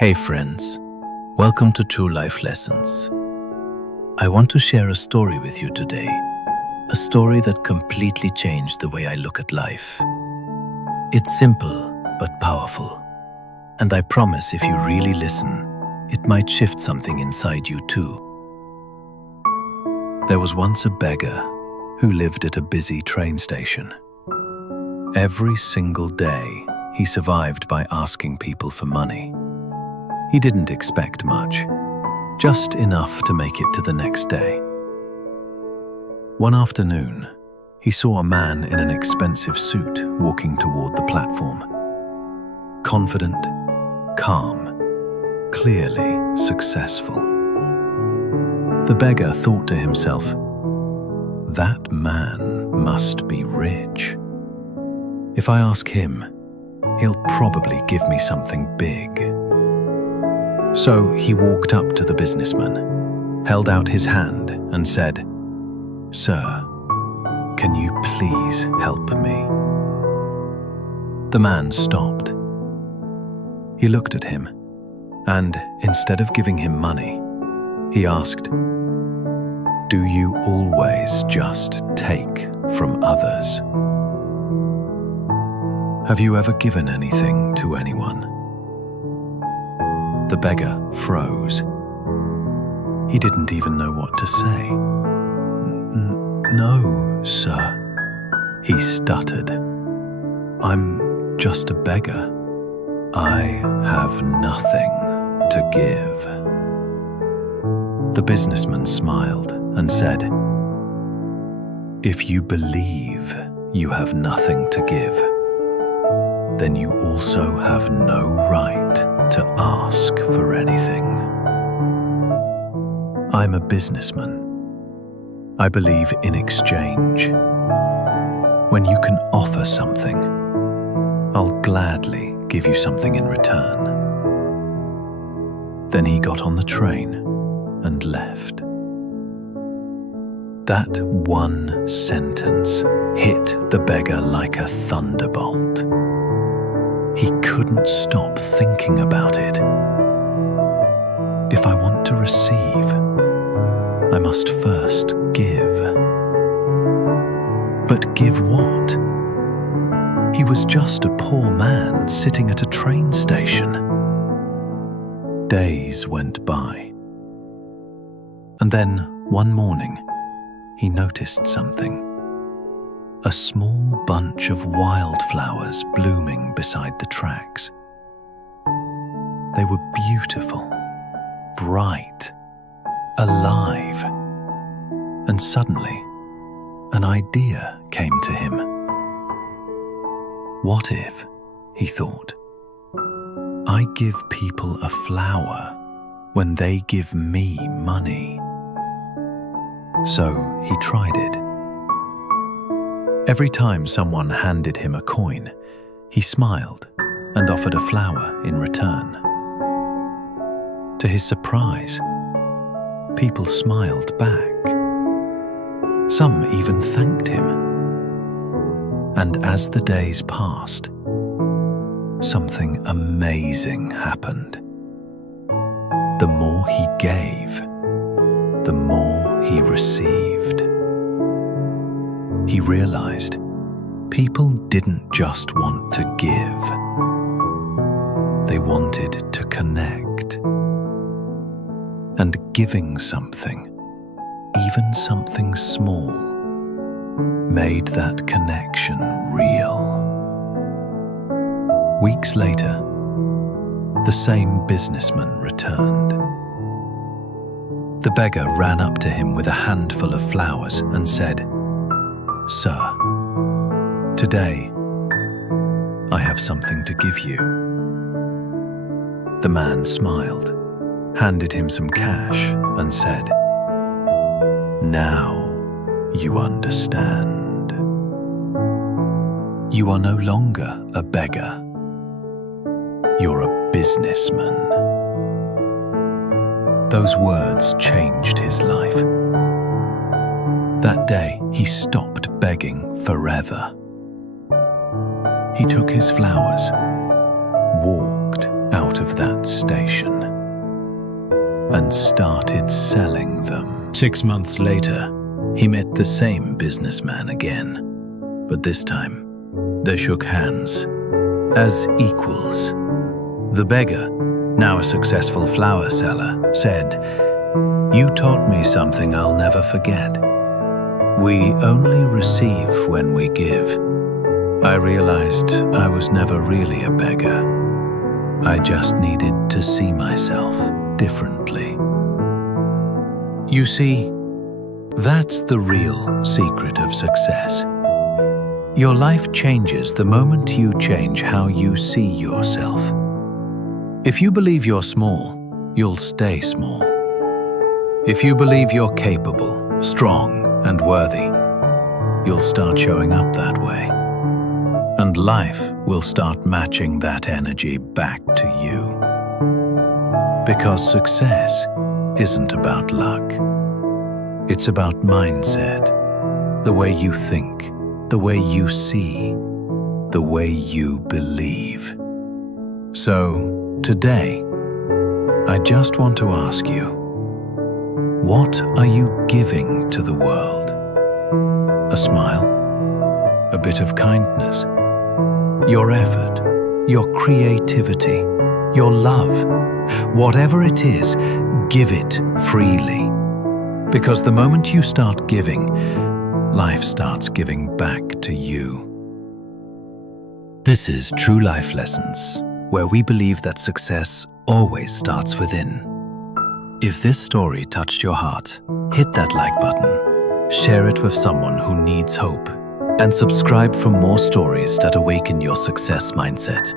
Hey friends, welcome to True Life Lessons. I want to share a story with you today, a story that completely changed the way I look at life. It's simple but powerful, and I promise if you really listen, it might shift something inside you too. There was once a beggar who lived at a busy train station. Every single day, he survived by asking people for money. He didn't expect much, just enough to make it to the next day. One afternoon, he saw a man in an expensive suit walking toward the platform. Confident, calm, clearly successful. The beggar thought to himself, "That man must be rich. If I ask him, he'll probably give me something big." So he walked up to the businessman, held out his hand and said, "Sir, can you please help me?" The man stopped. He looked at him, and instead of giving him money, he asked, "Do you always just take from others? Have you ever given anything to anyone?" The beggar froze. He didn't even know what to say. "No, sir," he stuttered. "I'm just a beggar. I have nothing to give." The businessman smiled and said, "If you believe you have nothing to give, then you also have no right to ask for anything. I'm a businessman. I believe in exchange. When you can offer something, I'll gladly give you something in return." Then he got on the train and left. That one sentence hit the beggar like a thunderbolt. He couldn't stop thinking about it. If I want to receive, I must first give. But give what? He was just a poor man sitting at a train station. Days went by. And then, one morning, he noticed something. A small bunch of wildflowers blooming beside the tracks. They were beautiful, bright, alive. And suddenly, an idea came to him. What if, he thought, I give people a flower when they give me money? So he tried it. Every time someone handed him a coin, he smiled and offered a flower in return. To his surprise, people smiled back. Some even thanked him. And as the days passed, something amazing happened. The more he gave, the more he received. He realized people didn't just want to give. They wanted to connect. And giving something, even something small, made that connection real. Weeks later, the same businessman returned. The beggar ran up to him with a handful of flowers and said, "Sir, today I have something to give you." The man smiled, handed him some cash and said, "Now you understand. You are no longer a beggar. You're a businessman." Those words changed his life. That day, he stopped begging forever. He took his flowers, walked out of that station and started selling them. 6 months later, he met the same businessman again, but this time they shook hands as equals. The beggar, now a successful flower seller, said, "You taught me something I'll never forget. We only receive when we give." I realized I was never really a beggar. I just needed to see myself differently. You see, that's the real secret of success. Your life changes the moment you change how you see yourself. If you believe you're small, you'll stay small. If you believe you're capable, strong, and worthy, you'll start showing up that way. And life will start matching that energy back to you. Because success isn't about luck. It's about mindset, the way you think, the way you see, the way you believe. So, today, I just want to ask you, what are you giving to the world? A smile? A bit of kindness? Your effort? Your creativity? Your love? Whatever it is, give it freely. Because the moment you start giving, life starts giving back to you. This is True Life Lessons, where we believe that success always starts within. If this story touched your heart, hit that like button, share it with someone who needs hope, and subscribe for more stories that awaken your success mindset.